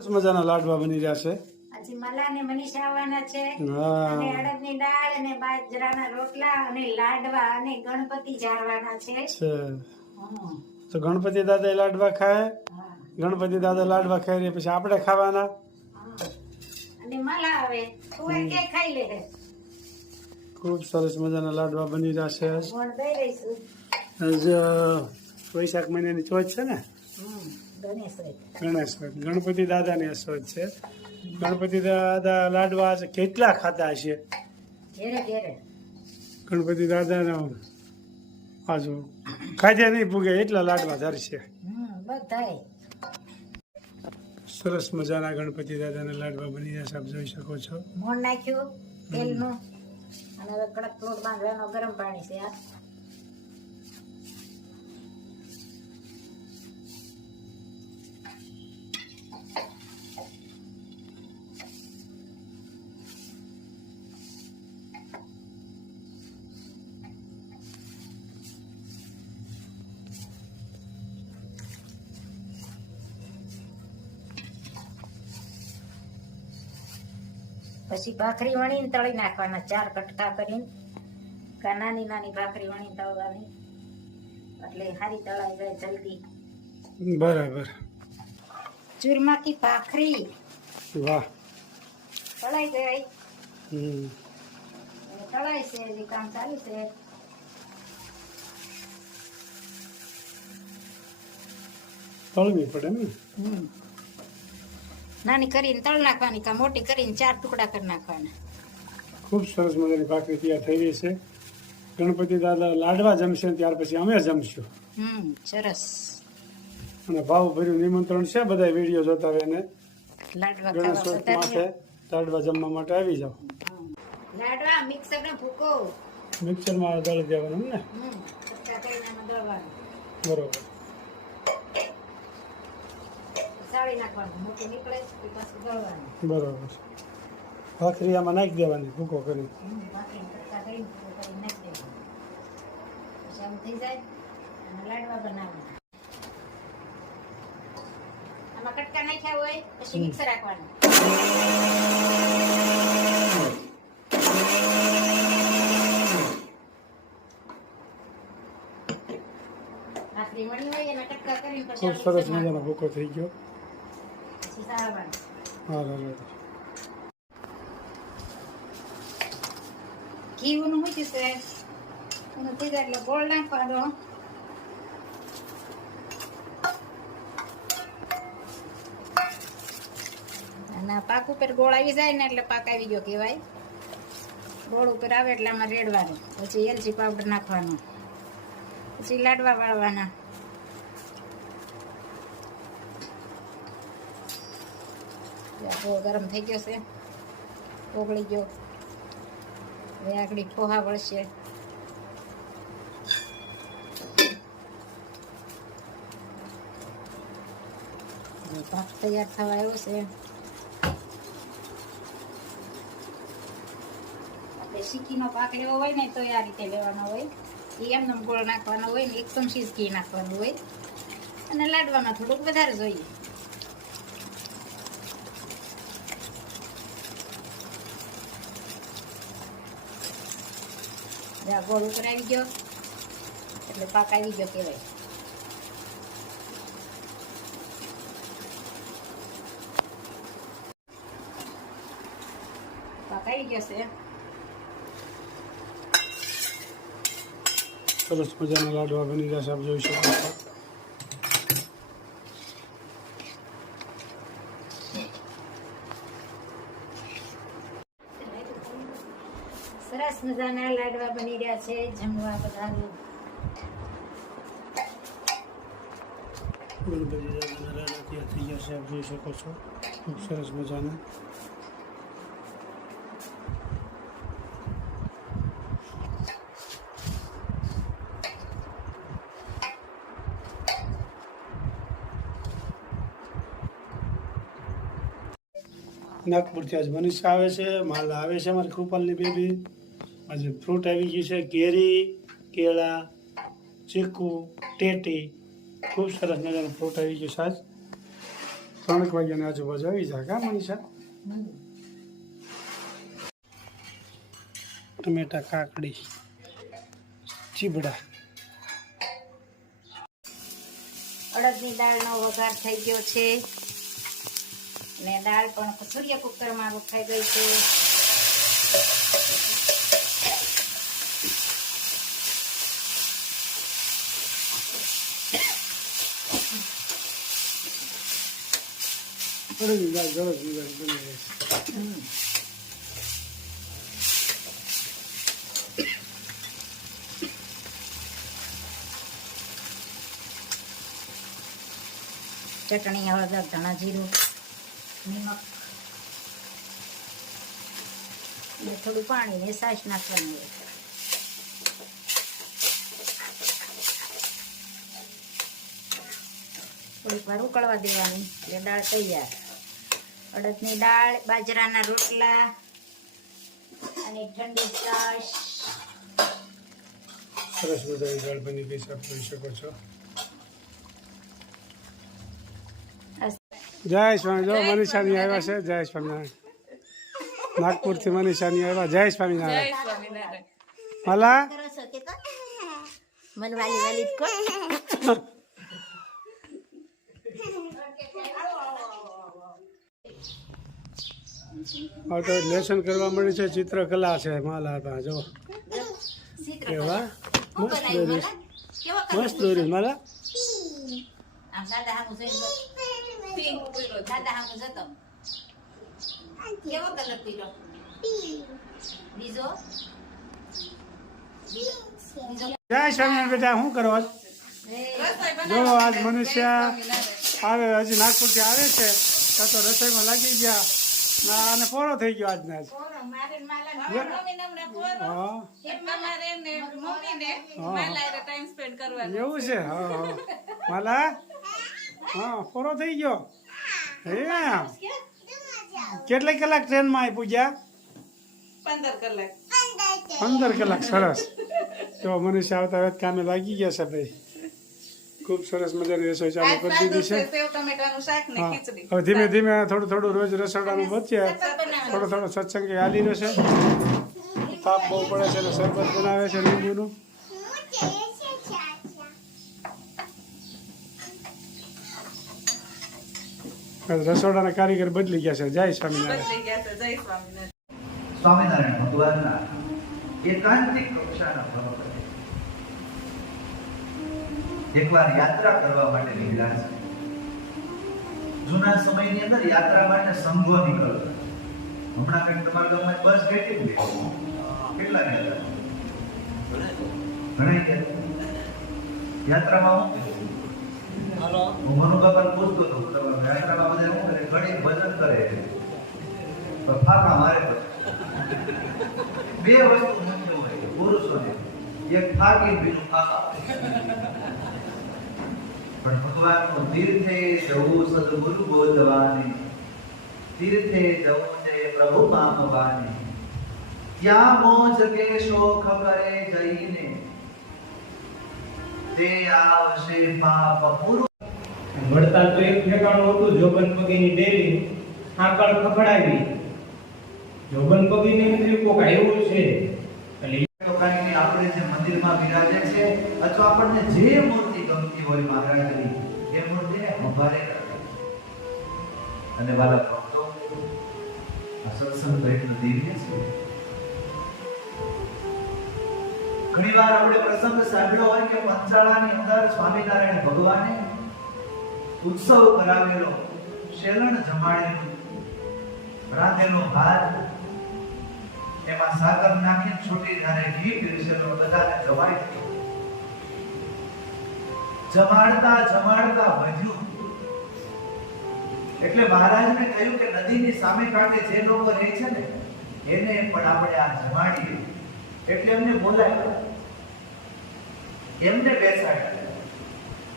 મજાના લાડવા બની રહ્યા છે? હજી મલા ને મનીષા આવવાના છે. હા. અને અડદની દાળ અને બાજરાના રોટલા અને લાડવા અને ગણપતિ જાળવાના છે. તો ગણપતિ દાદા લાડવા ખાય? ગણપતિ દાદા લાડવા ખાઈ રહ્યા પછી આપણે ખાવાના. અને મલા આવે. તું કે ખાઈ લે. ખૂબ સરસ મજાના લાડવા બની રહ્યા છે. આજ વૈશાખ મહિનાની ચોથ છે ને. ગણેશ. ગણપતિ દાદાની ચોથ છે. ગણપતિ દાદા લાડવા કેટલા ખાતા હશે? ગણપતિ દાદાનો આજુ ખાધ્યા નહીં ભૂગે એટલા લાડવા ધરશે. સરસ મજાના ગણપતિ દાદાના લાડવા બની રહ્યા છે આપ જોઈ શકો છો. મોણ નાખ્યું તેલનું. અને હવે કડક લોટ બાંધવાનો ગરમ પાણી છે આ પછી ભાખરી વણીને તળી નાખવાના ચાર કટકા કરીને. નાની નાની ભાખરી વણી તળવાની. એટલે સારી તળાઈ જાય જલ્દી. બરાબર. ચૂરમા કી ભાખરી. વાહ. તળાઈ ગઈ. હમ. હવે છે હજી કામ ચાલુ છે. તળવી પડે ને? નાની કરીને તળ નાખવાની કા મોટી કરીને ચાર ટુકડા કરી નાખવાના. ખૂબ સરસ મજાની ભાખરી તૈયાર થઈ ગઈ છે. ગણપતિ દાદા લાડવા જમશે ત્યાર પછી અમે જમશું. હમ સરસ. અને ભાવ ભર્યું નિમંત્રણ છે બધા વીડિયો જોતા હોય એને લાડવા માટે લાડવા જમવા માટે આવી જાઓ. લાડવા મિક્સર ને ભૂકો. મિક્સરમાં દળી દેવાનું ને? બરોબર. સાળી નાખવાનું મોટું નીકળે એ પાછું દળવાનું બરોબર ભાખરી આમાં નાખી દેવાની ભૂકો કરી હમ, ભાખરીને કરીને ભૂકો કરીને નાખી દેવાનું. પછી આમ થઈ જાય અને લાડવા બનાવવાના. આમાં કટકા નાખ્યા હોય પછી મિક્સર રાખવાનું. ખૂબ સરસ મજાનો ભૂકો થઈ ગયો પછી સાળવાનું હા બરાબર ઘી નું મૂક્યું છે થઈ જાય એટલે ગોળ નાખવાનો. અને પાક ઉપર ગોળ આવી જાય ને એટલે પાક આવી ગયો કહેવાય. ગોળ ઉપર આવે એટલે આમાં રેડવાનું. પછી એલચી પાવડર નાખવાનો. પછી લાડવા વાળવાના. ગોળ ગરમ થઈ ગયો છે. ઓગળી ગયો. હવે આગળ પોહા વળશે. પાક તૈયાર થવા આવ્યો છે. આપણે શીકીનો પાક લેવો હોય ને તો આ રીતે લેવાનો હોય. એ એમને ગોળ નાખવાનો હોય ને એકદમ ચમચી નાખવાનું હોય. અને લાડવામાં થોડુંક વધારે જોઈએ. આ ગોળ ઉપર આવી ગયો એટલે પાક આવી ગયો કહેવાય. પાક આવી ગયો છે. સરસ મજાના લાડવા બની જશે, આપ જોઈ શકો છો સરસ મજાના લાડવા બની રહ્યા છે, જમવા બધાનું. થઈ ગયા છે જોઈ શકો છો. સરસ મજાના. નાગપુરથી આજ મનીષા આવે છે, માલા આવે છે, અમારી કૃપાલની બેબી. આજે ફ્રૂટ આવી ગયું છે. કેરી, કેળા, ચીકુ, ટેટી. ખૂબ સરસ મજાનું ફ્રૂટ આવી ગયું છે આજ. ત્રણેક વાગ્યાની આજુબાજુ આવી જાય કા મનીષા? ટમેટા, કાકડી, ચીબડા. અડદની દાળનો વઘાર થઈ ગયો છે. ને દાળ પણ સૂર્ય કુકરમાં રોખાઈ ગઈ છે. સરસ મજાની બની જાય ચટણી હળદર ધાણા જીરું, નિમક થોડું પાણી ને સાસ નાખવાનું થોડીક વાર ઉકળવા દેવાની, એટલે દાળ તૈયાર. અડદની દાળ બાજરાના રોટલા અને ઠંડી છાશ. સરસ મજાની દાળ બની ગઈ છે આપ જોઈ શકો છો. જય સ્વામી જો મનીષાની આવ્યા છે જય સ્વામિનારાયણ. નાગપુરથી મનીષાની આવ્યા. જય સ્વામિનારાયણ. માલા? મનવાલી વાલી કોણ? હવે તો લેસન કરવા મળે છે, ચિત્રકલા છે, માલા હતા જો. કેવા? મસ્ત દોરીશ મસ્ત દોરીશ માલા. કેવો કલર પીલો શું કરો જો આજ મનુષ્ય આવે, હજી નાગપુરથી આવે છે તો રસોઈમાં લાગી ગયા? ના અને પોરો થઈ ગયો આજને કરવાનો. એવું છે? હા હા. માલા? હા પોરો થઈ ગયો. હે કેટલા કલાક ટ્રેનમાં આવી પૂજ્યા પંદર કલાક. પંદર કલાક સરસ. તો મનુષ્ય આવતા કામે લાગી ગયા છે ભાઈ. ખૂબ સરસ મજાની રસોઈ ચાલુ કરી દીધી છે. હવે ધીમે ધીમે થોડું થોડું રોજ રસોડાનું બચ્યા. થોડો થોડો સત્સંગ હાલી રહ્યો છે. તાપ બહુ પડે છે શરબત બનાવે છે લીંબુનું. રસોડાના કારીગર બદલી ગયા છે. જય સ્વામિનારાયણ. બદલી ગયા છે. જય સ્વામિનારાયણ. સ્વામિનારાયણ ભગવાનના એકાંતિક કક્ષાના ભક્ત. એકવાર યાત્રા કરવા માટે નીકળ્યા છે. જૂના સમયની અંદર યાત્રા માટે સંઘો નીકળતા. હમણાં કંઈક તમારા ગામમાં બસ ગઈ હતી કેટલા ગયા ઘણા ગયા. યાત્રામાં હું હું મનુ પૂછતો હતો તમે યાત્રામાં બધા શું કરે? ઘણી ભજન કરે તો ફાફા મારે બે વસ્તુ મુખ્ય હોય પુરુષોને. એક થાકી બીજું ફાફા પણ ભગવાનનું તીર્થે જવું સદગુરુ બોધવાની તીર્થે જવું છે પ્રભુ પામવાની ત્યાં મોજ કે શોખ કરે જઈને? તે આવશે પાપ પૂરું. વડતાલ તો એક ઠેકાણું હતું જોબન પગીની ડેરી. આકળ ખખડાવી. જોબન પગીની મંદિર કોક આવ્યું છે. એટલે આપણે જે મંદિરમાં બિરાજે છે, અથવા આપણને જે મૂર્તિ ગમતી કરી એ મૂર્તિને સંભાળે અને વાલા ભક્તો આ સત્સંગ પ્રયત્ન દિવ્ય છે ઘણીવાર આપણે પ્રસંગ સાંભળ્યો હોય કે પંચાળાની અંદર સ્વામિનારાયણ ભગવાને ઉત્સવ કરાવેલો, શેલણ જમાડેલું, રાંધેલો ભાત, એમાં સાકર નાખી છોટી ધારે ઘી પીરસેલો, બધાને જમાઈ. જમાડતા જમાડતા વધ્યું. એટલે મહારાજને કહ્યું કે નદીની સામે કાંઠે જે લોકો રહે છે ને, એને પણ આપણે આ જમાડીએ. એટલે એમને બોલાવ્યા. એમને બેસાડ્યા.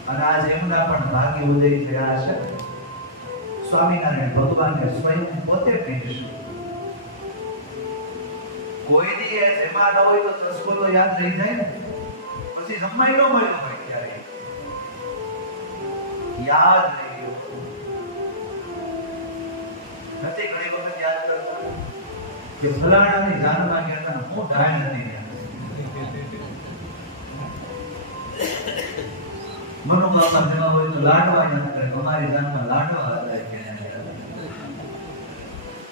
અને આજ એમના પણ ભાગ્ય ઉદય થયા છે. સ્વામિનારાયણ ભગવાનને સ્વયં પોતે પીરસ્યું કોઈ દી જેમાં ન હોય તો તસકોલો યાદ રહી જાય ને. પછી જમાઈ ન મળ્યો. યાદ રહી ગયો નથી ઘણી વખત યાદ કરતા કે ફલાણાની જાનમાં ગયા હતા હું ડાય નથી ગયા મનોભાવમાં જેવા હોય તો લાડવા યાદ કરે અમારી જાનમાં લાડવા હતા કે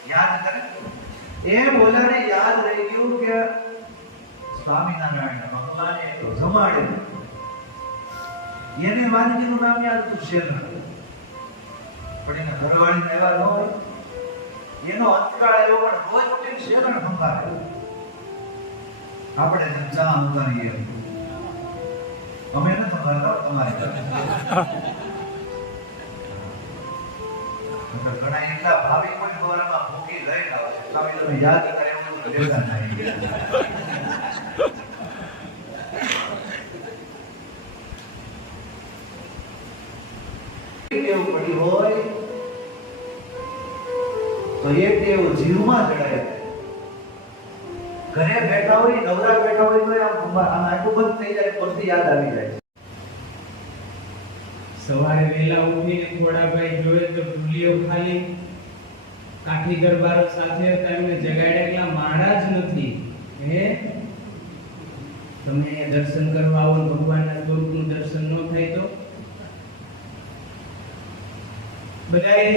યાદ કરે એ બોલાને યાદ રહી ગયું કે સ્વામિનારાયણ ભગવાને તો જમાડેલું એને વાનગીનું નામ યાદ હતું શેરણ પણ એના ઘરવાળીને એવા ન હોય. એનો અંતકાળ એવો પણ રોજ ઉઠીને શેરણ સંભાળે. આપણે જેમ ચા ઉતારીએ અમે ન સંભાળતા તમારે ઘણા એટલા ભાવિક પણ ખબરમાં ભૂખી લઈને આવે છે. તમે યાદ કરે એવું લેતા નહીં. ટેવ પડી હોય, તો એ ટેવ જીવમાં જડાય ઘરે બેઠા હોય, નવરા બેઠા હોય, તો આમ આટલું બંધ થઈ જાય, પછી યાદ આવી જાય. સવારે વહેલા ઉઠીને થોડાભાઈ જોવે તો ટુલીઓ ખાલી કાઠી દરબારો સાથે તમને એટલા માળા જ નથી. હે? તમે દર્શન કરવા આવો ભગવાનના સ્વરૂપનું દર્શન ન થાય તો? બધાએ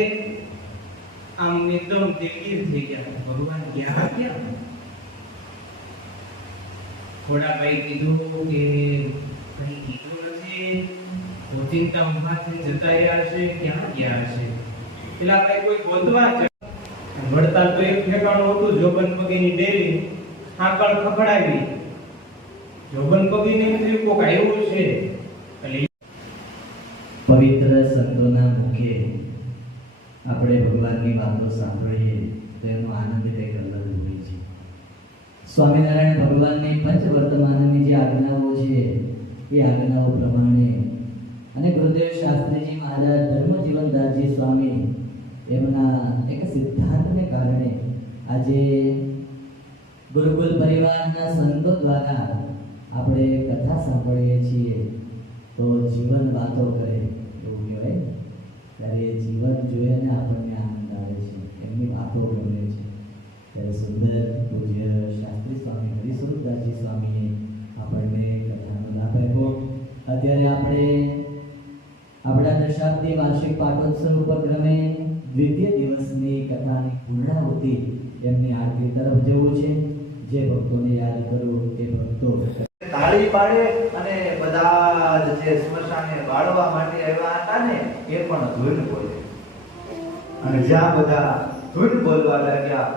આમ એકદમ દિલગીર થઈ ગયા. ભગવાન ગયા ક્યાં? થોડાભાઈ કીધું કે કઈ કીધું નથી ઓચિંતા ઊભા થઈ જતા રહ્યા છે ક્યાં ગયા છે પેલા ભાઈ કોઈ ગોતવા વડતાલ તો એક ઠેકાણું હતું જોબન પગીની ડેરી. આકળ ખખડાવી. જોબન પગીને એમ કોક આવ્યું છે પવિત્ર સંતોના મુખે આપણે ભગવાનની વાતો સાંભળીએ તો એનો આનંદ કંઈક અલગ હોય છે સ્વામિનારાયણ ભગવાનની પંચ વર્તમાનની જે આજ્ઞાઓ છે, એ આજ્ઞાઓ પ્રમાણે અને ગુરુદેવ શાસ્ત્રીજી મહારાજ, ધર્મજીવનદાસજી સ્વામી એમના એક સિદ્ધાંતને કારણે આજે ગુરુકુલ પરિવારના સંતો દ્વારા આપણે કથા સાંભળીએ છીએ તો જીવન વાતો કરે. ત્યારે એ જીવન જોઈને આપણને આનંદ આવે છે. એમની વાતો ગમે છે. ત્યારે સુંદર, પૂજ્ય શાસ્ત્રી સ્વામી હરિસ્વરૂપદાસજી સ્વામીએ આપણને કથાનો લાભ આપ્યો. અત્યારે આપણે આપણા દશાબ્દી વાર્ષિક પાટોત્સવ ઉપક્રમે દ્વિતીય દિવસની કથાની પૂર્ણાહુતિ એમની આરતી તરફ જવું છે. જે ભક્તોને યાદ કરવું તે ભક્તો તાળી પાડે અને બધા જ જે સ્મશાને બાળવા માટે આવ્યા હતા ને, એ પણ ધૂન બોલે. અને જ્યાં બધા ધૂન બોલવા લાગ્યા